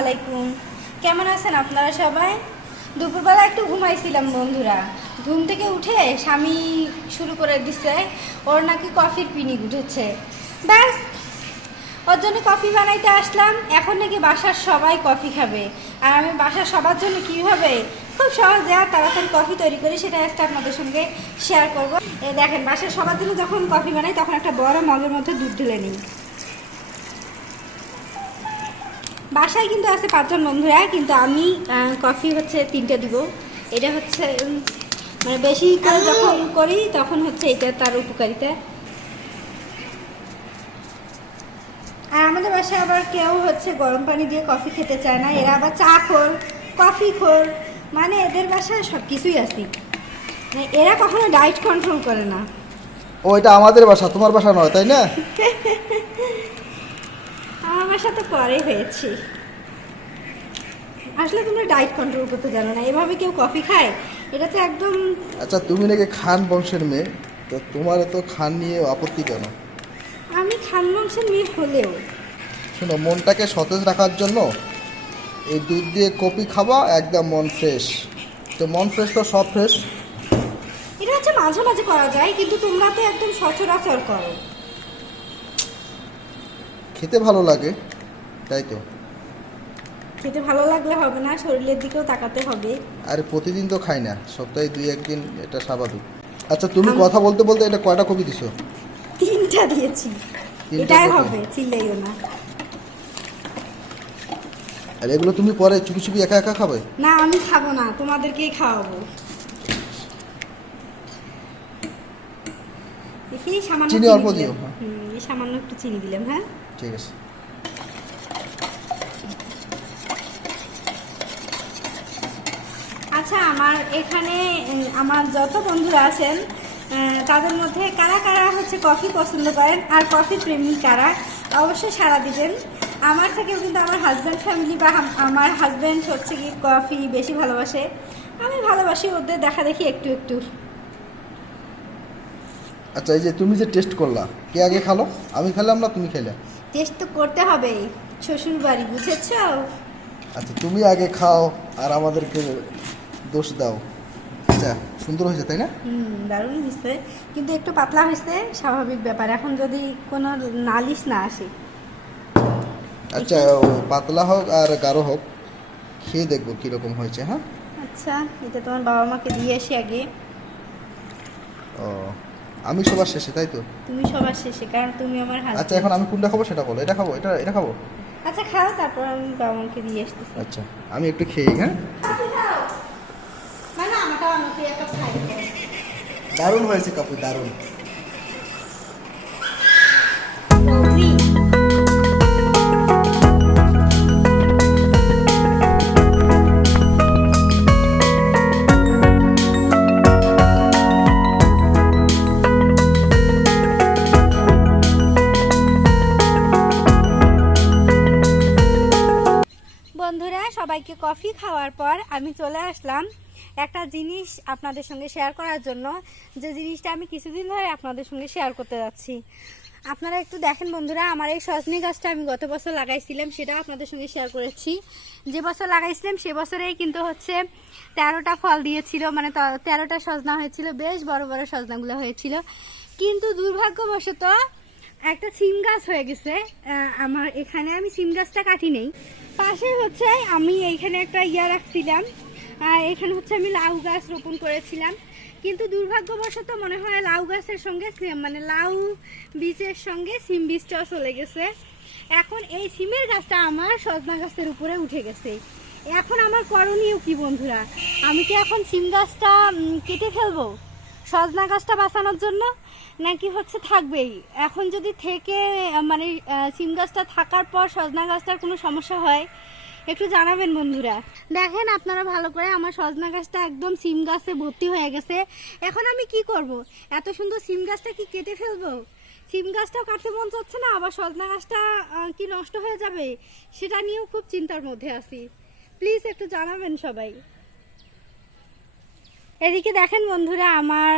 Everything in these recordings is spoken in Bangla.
আলাইকুম। কেমন আছেন আপনারা সবাই? দুপুরবেলা একটু ঘুমাইছিলাম বন্ধুরা। ঘুম থেকে উঠে স্বামী শুরু করে দিছে ওর নাকি কফির পিনিক উঠেছে। ব্যাস, ওর জন্য কফি বানাইতে আসলাম। এখন নাকি বাসার সবাই কফি খাবে, আর আমি বাসার সবার জন্য কীভাবে খুব সহজে আর তাড়াতাড়ি কফি তৈরি করি সেটা আজকে আপনাদের সঙ্গে শেয়ার করব। এই দেখেন, বাসার সবার জন্য যখন কফি বানাই তখন একটা বড় মগের মধ্যে দুধ ঢেলে নিই। বাসায় কিন্তু আছে 5 জন বন্ধুরা, কিন্তু আমি কফি হচ্ছে 3টে দিব। এটা হচ্ছে মানে বেশি করে যখন করি তখন হচ্ছে এটা তার উপকারিতা। আর আমাদের বাসায় আবার কেউ হচ্ছে গরম পানি দিয়ে কফি খেতে চায় না, এরা আবার চা খোর, কফি খোর, মানে এদের বাসায় সব কিছুই আছে। মানে এরা কখনো ডায়েট কন্ট্রোল করে না। ও, এটা আমাদের বাসা, তোমার বাসা নয়, তাই না? আমার বাসা তো পরে হয়েছি। আসলে তোমরা ডায়েট কন্ট্রোল করতে জানো না, এভাবে কেউ কফি খায়? এটা তো একদম। আচ্ছা, তুমি নাকি খান বংশের মেয়ে, তো তোমার তো খান নিয়ে আপত্তি কেন? আমি খান বংশের মেয়ে হলেও শোনো, মনটাকে সতেজ রাখার জন্য এই দুধ দিয়ে কফি খাবা, একদম মন ফ্রেশ। তো মন ফ্রেশ তো সব ফ্রেশ। এটা হচ্ছে মাঝে মাঝে করা যায়, কিন্তু তোমরা তো একদম সচরাচর করো। খেতে ভালো লাগে, তাই তো। খেতে ভালো লাগলে হবে না, শরীরের দিকেও তাকাতে হবে। আরে প্রতিদিন তো খাই না, সপ্তাহে 2-1 দিন, এটা স্বাভাবিক। আচ্ছা, তুমি কথা বলতে বলতে এটা কয়টা কপি দিছো? 3টা দিয়েছি। এটাই হবে, চিল্লাইও না। আর এগুলো তুমি পরে চুপি চুপি একা একা খাবে? না, আমি খাবো না, তোমাদেরকেই খাওয়াবো। দেখি সামান্য চিনি অল্প দিও। সামান্য একটু চিনি দিলাম। হ্যাঁ, ঠিক আছে। আচ্ছা, আমার এখানে আমার যত বন্ধুরা আছেন তাদের মধ্যে কারা কারা হচ্ছে কফি পছন্দ করেন আর কফি প্রেমী কারা, অবশ্যই সাড়া দিবেন। আমার থেকেও কিন্তু আমার হাজব্যান্ড ফ্যামিলি বা আমার হাজব্যান্ড হচ্ছে কি কফি বেশি ভালোবাসে। আমি ভালোবাসি ওদের দেখা দেখি একটু একটু। আচ্ছা, এই যে তুমি যে টেস্ট করলা, কে আগে খালো? আমি খেলাম না তুমি খেলে? টেস্ট তো করতে হবে, শ্বশুর বাড়ি, বুঝেছ? আচ্ছা, তুমি আগে খাও আর আমাদেরকে দোষ দাও। আচ্ছা, সুন্দর হয়েছে তাই না? দারুণ হয়েছে, কিন্তু একটু পাতলা হয়েছে, স্বাভাবিক ব্যাপার। এখন যদি কোনো নালিশ না আসে। আচ্ছা, পাতলা হোক আর গাঢ় হোক, খেয়ে দেখবো কিরকম হয়েছে। হ্যাঁ, আচ্ছা, এটা তোমার বাবা মাকে দিয়ে আসি আগে। ও, আমি সবার শেষে, তাই তো? তুমি সবার শেষে, কারণ তুমি আমার হাজবেন্ড। আচ্ছা, এখন আমি কোনটা খাবো সেটা বলো। এটা খাবো, এটা খাবো? আচ্ছা, খাও, তারপর আমি বাবা মাকে দিয়ে আসতেছি। আচ্ছা, আমি একটু খেয়ে। হ্যাঁ, মানে আমারটাও আমাকে একটা খাই। দারুণ হয়েছে কাপু, দারুণ। বন্ধুরা, সবাইকে কফি খাওয়ার পর আমি চলে আসলাম একটা জিনিস আপনাদের সঙ্গে শেয়ার করার জন্য, যে জিনিসটা আমি কিছুদিন ধরে আপনাদের সঙ্গে শেয়ার করতে যাচ্ছি। আপনারা একটু দেখেন বন্ধুরা, আমার এই সজনে গাছটা আমি গত বছর লাগাইছিলাম, সেটা আপনাদের সঙ্গে শেয়ার করেছি। যে বছর লাগাইছিলাম সে বছরেই কিন্তু হচ্ছে 13টা ফল দিয়েছিল, মানে 13টা সজনা হয়েছিল, বেশ বড় বড় সজনাগুলো হয়েছিল। কিন্তু দুর্ভাগ্যবশত একটা সিম গাছ হয়ে গেছে আমার এখানে। আমি সিম গাছটা কাটি নেই, পাশে হচ্ছে আমি এইখানে একটা রাখছিলাম, এখানে হচ্ছে আমি লাউ গাছ রোপণ করেছিলাম। কিন্তু দুর্ভাগ্যবশত মনে হয় লাউ গাছের সঙ্গে মানে লাউ বীজের সঙ্গে সিম বীজটাও চলে গেছে। এখন এই সিমের গাছটা আমার সজনা গাছের উপরে উঠে গেছে। এখন আমার করণীয় কি বন্ধুরা? আমি কি এখন সিম গাছটা কেটে ফেলবো সজনা গাছটা বাঁচানোর জন্য, নাকি হচ্ছে থাকবেই? এখন যদি থেকে মানে সিম গাছটা থাকার পর সজনা গাছটার কোনো সমস্যা হয় একটু জানাবেন বন্ধুরা। দেখেন আপনারা ভালো করে, আমার সজনা গাছটা একদম সিম গাছে ভর্তি হয়ে গেছে। এখন আমি কি করব? এত সুন্দর সিম গাছটা কি কেটে ফেলবো? সিম গাছটাও কাটতে মন চাচ্ছে না, আবার সজনা গাছটা কি নষ্ট হয়ে যাবে সেটা নিয়েও খুব চিন্তার মধ্যে আছি। প্লিজ একটু জানাবেন সবাই। এদিকে দেখেন বন্ধুরা আমার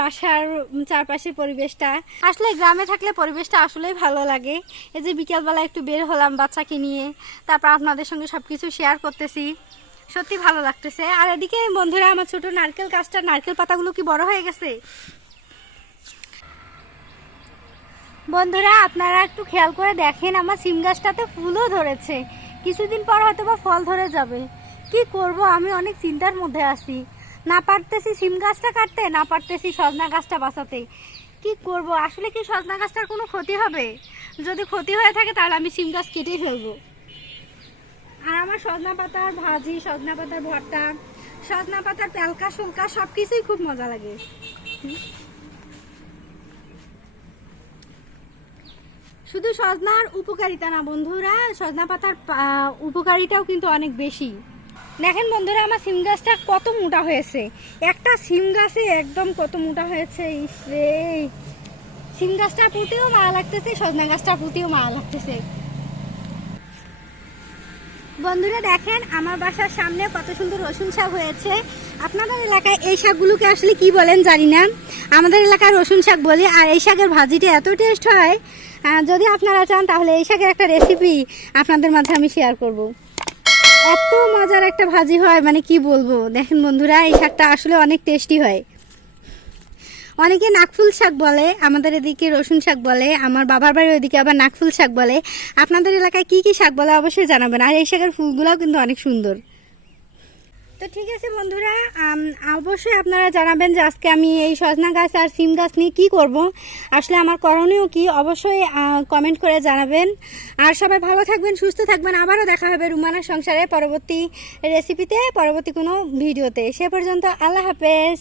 বাসার চারপাশের পরিবেশটা, আসলে গ্রামে থাকলে পরিবেশটা আসলেই ভালো লাগে। এই যে বিকেলবেলা একটু বের হলাম বাচ্চাকে নিয়ে, তারপর আপনাদের সঙ্গে সব কিছু শেয়ার করতেছি, সত্যি ভালো লাগতেছে। আর এদিকে বন্ধুরা আমার ছোট নারকেল গাছটা, নারকেল পাতাগুলো কি বড় হয়ে গেছে বন্ধুরা, আপনারা একটু খেয়াল করে দেখেন আমার সিম গাছটাতে ফুলও ধরেছে, কিছুদিন পর হয়তো বা ফল ধরে যাবে। কি করব, আমি অনেক চিন্তার মধ্যে আছি, না পারতেছি সিম গাছটা কাটতে, না পারতেছি সজনা গাছটা বাঁচাতে। কি করব, আসলে কি সজনা গাছটার কোনো ক্ষতি হবে? যদি ক্ষতি হয়ে থাকে তাহলে আমি সিম গাছ কেটেই ফেলবো। আর আমার সজনা পাতার ভাজি, সজনা পাতার ভর্তা, সজনা পাতার পেলকা শুলকা সব কিছুই খুব মজা লাগে। শুধু সজনার উপকারিতা না বন্ধুরা, সজনা পাতার উপকারিতাও কিন্তু অনেক বেশি। দেখেন বন্ধুরা আমার সিম গাছটা কত মোটা হয়েছে, একটা সিম গাছে একদম কত মোটা হয়েছে। ইসরে, সিম গাছটার প্রতিও মায়া লাগতেছে, সজনা গাছটার প্রতিও মায়া লাগতেছে। বন্ধুরা দেখেন আমার বাসার সামনে কত সুন্দর রসুন শাক হয়েছে। আপনাদের এলাকায় এই শাকগুলোকে আসলে কি বলেন জানি না, আমাদের এলাকায় রসুন শাক বলি। আর এই শাকের ভাজিটা এত টেস্ট হয়, যদি আপনারা চান তাহলে এই শাকের একটা রেসিপি আপনাদের মাঝে আমি শেয়ার করব। এত মজার একটা ভাজি হয়, মানে কি বলবো। দেখেন বন্ধুরা এই শাকটা আসলে অনেক টেস্টি হয়। অনেকে নাকফুল শাক বলে, আমাদের এদিকে রসুন শাক বলে, আমার বাবার বাড়ির ওইদিকে আবার নাকফুল শাক বলে। আপনাদের এলাকায় কি কি শাক বলে অবশ্যই জানাবেন। আর এই শাকের ফুলগুলোও কিন্তু অনেক সুন্দর। তো ঠিক আছে বন্ধুরা, অবশ্যই আপনারা জানাবেন যে আজকে আমি এই সজনা গাছ আর সিম গাছ নিয়ে কী করব, আসলে আমার করণীয় কি, অবশ্যই কমেন্ট করে জানাবেন। আর সবাই ভালো থাকবেন, সুস্থ থাকবেন। আবারও দেখা হবে রুমানার সংসারে পরবর্তী রেসিপিতে, পরবর্তী কোনো ভিডিওতে। সে পর্যন্ত আল্লাহ হাফেজ।